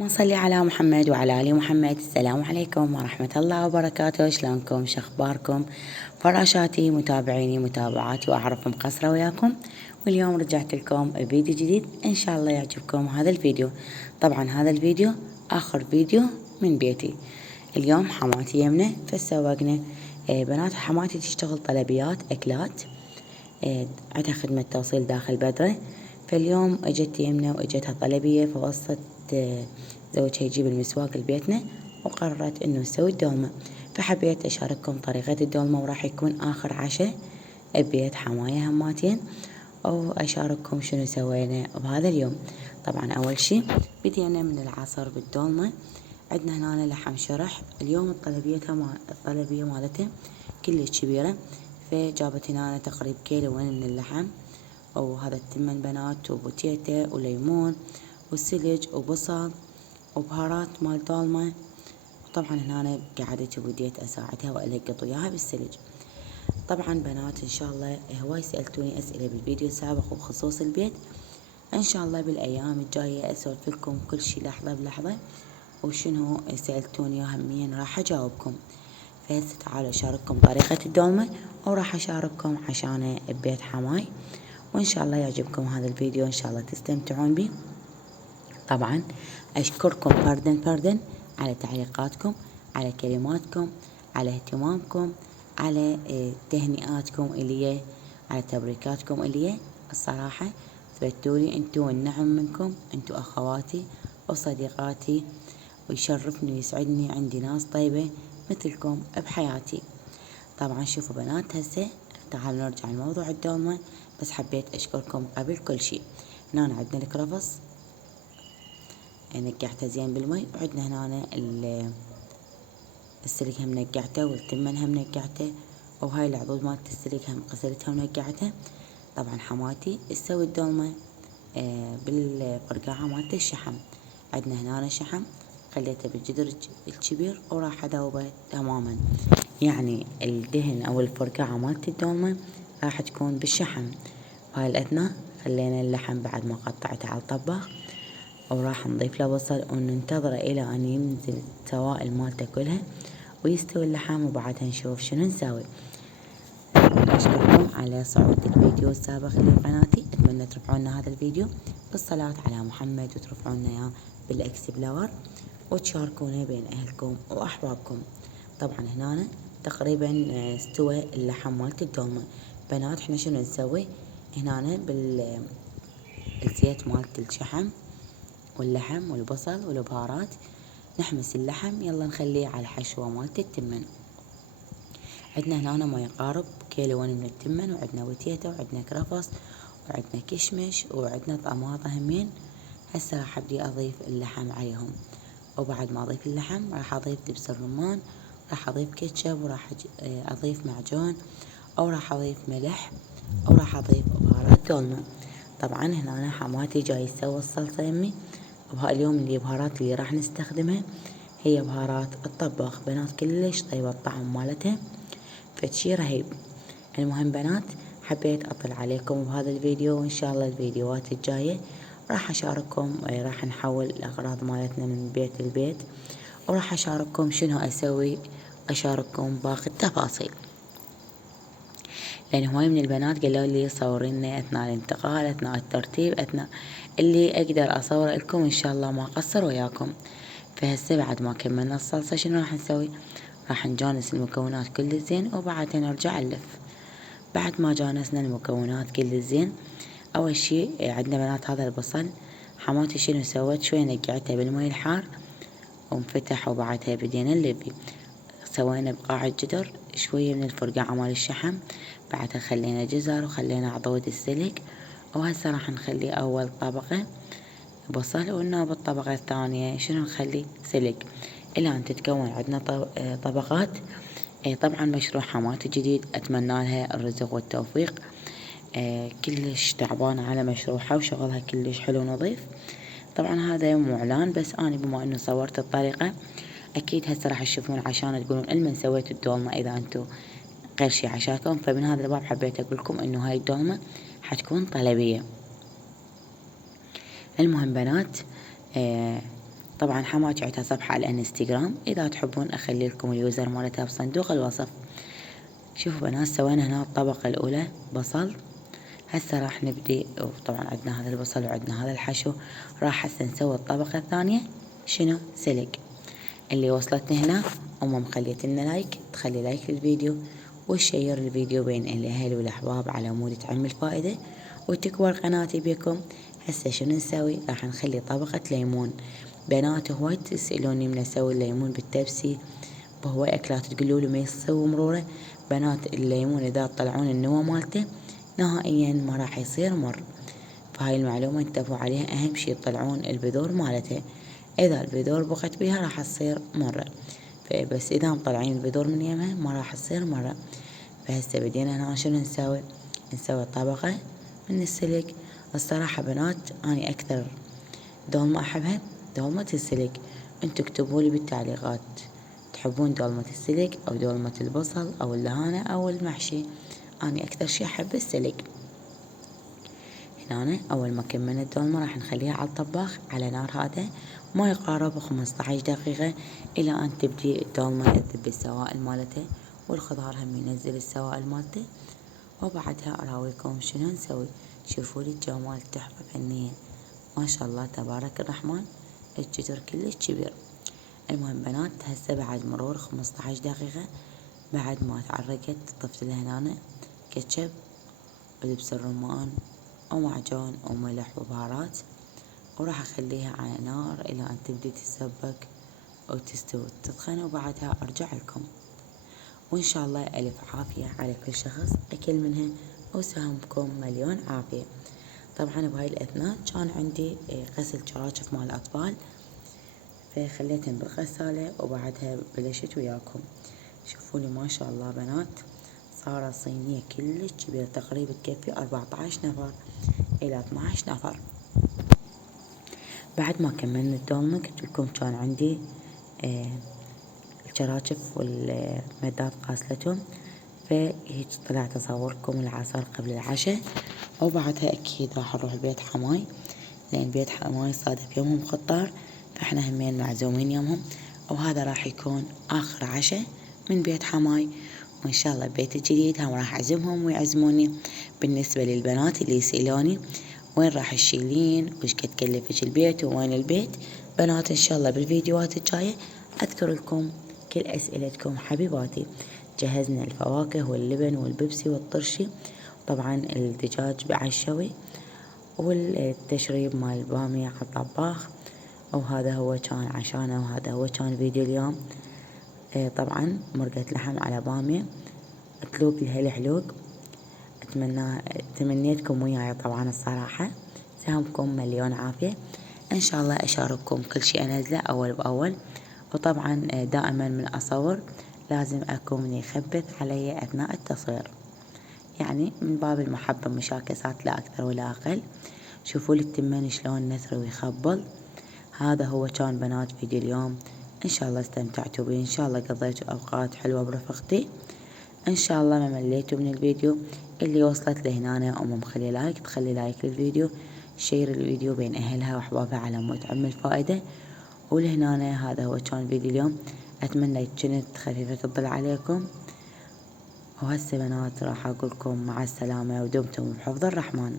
اللهم صل على محمد وعلى آل محمد. السلام عليكم ورحمة الله وبركاته. شلونكم؟ شخباركم؟ فراشاتي متابعيني متابعاتي وأعرف مقصرة وياكم، واليوم رجعت لكم بفيديو جديد إن شاء الله يعجبكم هذا الفيديو. طبعا هذا الفيديو آخر فيديو من بيتي. اليوم حماتي يمنا فسوقنا. بنات حماتي تشتغل طلبيات أكلات، عندها خدمة توصيل داخل بدرة. فاليوم اجت يمنا واجتها طلبية، فوصت زوجها يجيب المسواق لبيتنا وقررت انه نسوي الدولمة. فحبيت اشارككم طريقة الدولمة، وراح يكون اخر عشاء ببيت حماية هماتين، او اشارككم شنو سوينا بهذا اليوم. طبعا اول شي بدينا من العصر بالدولمة. عندنا هنا لحم شرح. اليوم الطلبية مالتها كلش كبيرة، فجابت هنا تقريبا كيلوين من اللحم، وهذا الثمان بنات وبوتيتا وليمون وسلج وبصل وبهارات مال دولمة. وطبعا هنا قعدت وبديت اساعدها والقط وياها بالسلج. طبعا بنات ان شاء الله هواي سألتوني اسئلة بالفيديو السابق بخصوص البيت. ان شاء الله بالايام الجاية اسولف لكم كل شي لحظة بلحظة، وشنو سألتوني همين راح اجاوبكم. فهسه تعالوا اشارككم طريقة الدولمة، وراح اشارككم عشانه ببيت حماي، وان شاء الله يعجبكم هذا الفيديو، ان شاء الله تستمتعون به. طبعا اشكركم فردا على تعليقاتكم، على كلماتكم، على اهتمامكم، على تهنئاتكم الي، على تبريكاتكم الي. الصراحة اثبتولي انتو النعم منكم، انتو اخواتي وصديقاتي، ويشرفني ويسعدني عندي ناس طيبة مثلكم بحياتي. طبعا شوفوا بنات، هسه تعالوا نرجع لموضوع الدولمة، بس حبيت اشكركم قبل كل شيء. هنا عندنا الكرفس نقعته زين بالمي، وعندنا هنا السلق هم نقعته، والتمن هم نقعته، وهاي العضود مالت السلق هم غسلتها ونقعتها. طبعا حماتي تسوي الدولمة بالفرقاعة مالت الشحم. عندنا هنا شحم خليته بالجدر الكبير وراح اذوبه تماما، يعني الدهن او الفرقاعة مالت الدولمة راح تكون بالشحم. بهاي الاثناء خلينا اللحم بعد ما قطعته على الطباخ، وراح نضيف له بصل وننتظره الى ان ينزل السوائل مالته كلها ويستوي اللحم، وبعدها نشوف شنو نسوي. أشكركم على صعود الفيديو السابق لقناتي. أتمنى ترفعون هذا الفيديو بالصلاة على محمد، وترفعون إياه بالإكس بلور، وتشاركونه بين أهلكم وأحبابكم. طبعا هنا تقريبا استوى اللحم مالت الدولمة. بنات احنا شنو نسوي هنا بالزيت مالت الشحم واللحم والبصل والبهارات، نحمس اللحم، يلا نخليه على الحشوة مالت التمن. عندنا هنا ما يقارب كيلوين من التمن، وعندنا وتيتا، وعندنا كرفس، وعندنا كشمش، وعندنا طماطة همين. هسه راح ابدي اضيف اللحم عليهم، وبعد ما اضيف اللحم راح اضيف دبس الرمان، راح اضيف كاتشب، وراح اضيف معجون، او راح اضيف ملح، او راح اضيف بهارات دولمة. طبعا هنا حماتي جاي تسوي الصلصة يمي، اليوم اللي بهارات اللي راح نستخدمها هي بهارات الطباخ. بنات كلش طيبة الطعم مالتها، فشي رهيب. المهم بنات، حبيت اطل عليكم بهذا الفيديو، وان شاء الله الفيديوهات الجاية راح اشارككم، راح نحول الاغراض مالتنا من بيت لبيت، وراح اشارككم شنو اسوي، اشارككم باقي التفاصيل. لان هواي من البنات قالوا لي صوري لنا اثناء الانتقال، اثناء الترتيب، اثناء اللي اقدر اصور لكم، ان شاء الله ما اقصر وياكم. فهسه بعد ما كملنا الصلصة شنو راح نسوي؟ راح نجانس المكونات كل زين، وبعدها نرجع نلف. بعد ما جانسنا المكونات كل زين، اول شي عندنا بنات هذا البصل، حماتي شنو سوت؟ شوية نقعتها بالمي الحار وانفتح، وبعدها بدينا نلبي. سوينا بقاع الجدر شوية من الفرقعة مال الشحم، بعدها خلينا جزر وخلينا عضود السلق. وهسه راح نخلي اول طبقة بصل، والنوبة الطبقة الثانية شنو نخلي؟ سلق، الى ان تتكون عندنا طبقات. طبعا مشروع حماتي جديد، اتمنى لها الرزق والتوفيق. كلش تعبانة على مشروعها، وشغلها كلش حلو نظيف. طبعا هذا مو اعلان، بس انا بما انه صورت الطريقة اكيد هسه راح تشوفون عشان تقولون المن سويت الدولمة اذا انتو غير شي عشاكم. فمن هذا الباب حبيت اقول لكم انه هاي الدولمة حتكون طلبية. المهم بنات، طبعا حماتي عندها صفحة على الانستغرام، اذا تحبون اخلي لكم اليوزر مالتها بصندوق الوصف. شوفوا بنات سوينا هنا الطبقة الاولى بصل. هسه راح نبدي، وطبعا عندنا هذا البصل وعندنا هذا الحشو. راح هسه نسوي الطبقة الثانية شنو؟ سلق. اللي وصلتني هنا مخليتلنا لايك، تخلي لايك للفيديو وتشير الفيديو بين الاهل والاحباب على مود تعم الفائدة وتكبر قناتي بكم. هسه شنو نسوي؟ راح نخلي طبقة ليمون. بنات هواي تسألوني من اسوي الليمون بالتبسي، بهواي اكلات تقولوا لي ما يسوي مرورة. بنات الليمون اذا تطلعون النوى مالته نهائيا ما راح يصير مر، فهاي المعلومة انتبهوا عليها. اهم شي تطلعون البذور مالته، اذا البذور بقت بيها راح تصير مرة، فبس اذا مطلعين البذور من يمها ما راح تصير مرة. فهسه بدينا هنا شنو نسوي؟ نسوي طبقة من السلق. الصراحة بنات اني اكثر دولمة احبها دولمة السلق. انتو اكتبوا لي بالتعليقات تحبون دولمة السلق او دولمة البصل او اللهانة او المحشي. اني اكثر شي احب السلق. هنا اول ما كملنا الدولمة راح نخليها على الطباخ على نار هادئة ما يقارب 15 دقيقة الى ان تبدي الدولمة تذب السوائل مالتها والخضار هم ينزل السوائل مالته. وبعدها اراويكم شنو نسوي. شوفوا لي الجمال، تحفة فنية ما شاء الله تبارك الرحمن. الجدر كلش كبير. المهم بنات هسه بعد مرور 15 دقيقة بعد ما تعرقت ضفت لها هنا كاتشب ودبس الرمان ومعجون وملح وبهارات، وراح اخليها على نار الى ان تبدي تتسبك وتستوي وتتخن، وبعدها ارجع لكم. وان شاء الله الف عافية على كل شخص اكل منها وسهمكم مليون عافية. طبعا بهاي الاثناء كان عندي غسل شراشف مال الاطفال فخليتهم بالغسالة وبعدها بلشت وياكم. شوفوا لي ما شاء الله بنات صارت صينية كلش كبيرة تقريبا تكفي 14 نفر الى 12 نفر. بعد ما كملنا الدولمة قلت لكم كان عندي الشراشف والمداد غاسلتهم، فهيك طلعت اصوركم العصر قبل العشاء. وبعدها اكيد راح نروح بيت حماي لان بيت حماي صادف يومهم خطار، فاحنا همين معزومين يومهم. وهذا راح يكون اخر عشاء من بيت حماي، وان شاء الله بيت الجديد هم راح اعزمهم ويعزموني. بالنسبة للبنات اللي يسألوني وين راح تشيلين وش قد كلفك البيت ووين البيت، بنات ان شاء الله بالفيديوهات الجاية اذكر لكم كل اسئلتكم حبيباتي. جهزنا الفواكه واللبن والبيبسي والطرشي، طبعا الدجاج بعشوي والتشريب مال البامية على الطباخ. وهذا هو كان عشانه وهذا هو كان فيديو اليوم. طبعا مرقة لحم على بامية تلوق الحلوق. تمنيتكم وياي طبعا الصراحة. سهمكم مليون عافية. ان شاء الله اشارككم كل شيء انزله اول باول. وطبعا دائما من اصور لازم اكون يخبث علي اثناء التصوير، يعني من باب المحبة مشاكسات لا اكثر ولا اقل. شوفوا لي التمن شلون نثر ويخبل. هذا هو كان بنات فيديو اليوم. ان شاء الله استمتعتوا بي، ان شاء الله قضيتوا اوقات حلوة برفقتي، ان شاء الله ما مليتوا من الفيديو. اللي وصلت لهنا مخلي لايك تخلي لايك للفيديو، شير الفيديو بين اهلها واحبابها على مود تعم الفائدة. ولهنا هذا هو كان فيديو اليوم. اتمنى كنت خفيفة الظل عليكم. وهسه بنات راح اقولكم مع السلامة ودمتم بحفظ الرحمن.